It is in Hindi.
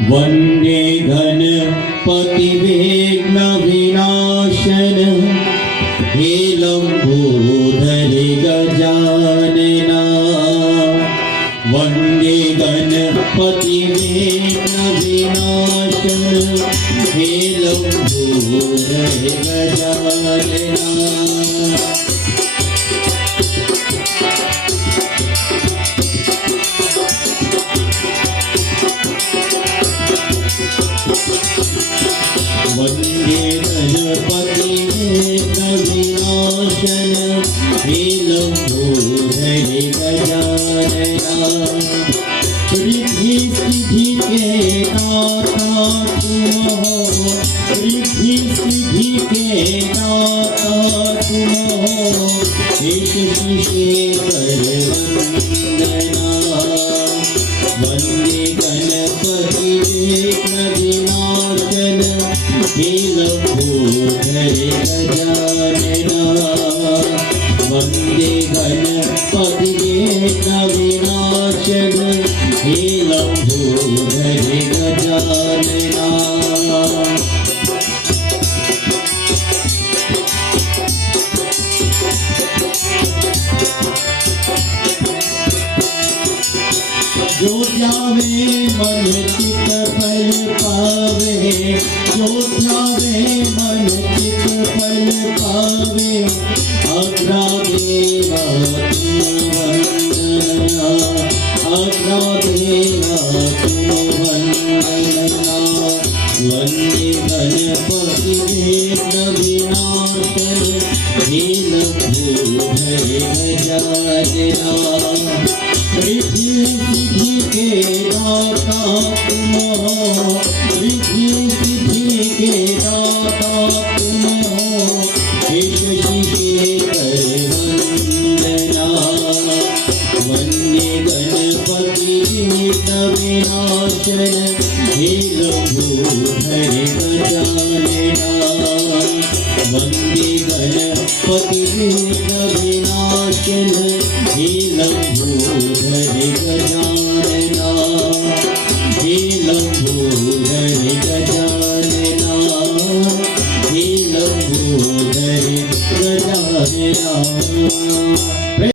वन्दे गणपतिविघ्नविनाशन हे लम्बोदर गजानना। वन्दे गणपतिविघ्नविनाशन हे लम्बोदर गजानना। वन्दे गणपतिविघ्नविनाशन हे लम्बोदर गजानना। रिद्धि सिद्धि के दाता तुम हो, रिद्धि सिद्धि के दाता तुम हो, शेष शेखर वन्दना। वन्दे गणपतिविघ्नविनाशन हे लम्बोदर गजानना। वन्दे गणपतिविघ्नविनाशन हे लम्बोदर गजानना। जो ध्यावे मन चित फल पावे, जो ध्यावे मन चित फल पावे, अग्रादेवा तुम वन्दना, अग्रादेवा तुम वन्दना। वन्दे गणपतिविघ्नविनाशन हे लम्बोदर गजानना। रिद्धि सिद्धि के दाता तुम हो, रिद्धि सिद्धि के दाता तुम हो, शेष शेखर वन्दना। वन्दे गणपतिविघ्नविनाशन हे लम्बोदर गजानना। वन्दे गणपतिविघ्नविनाशन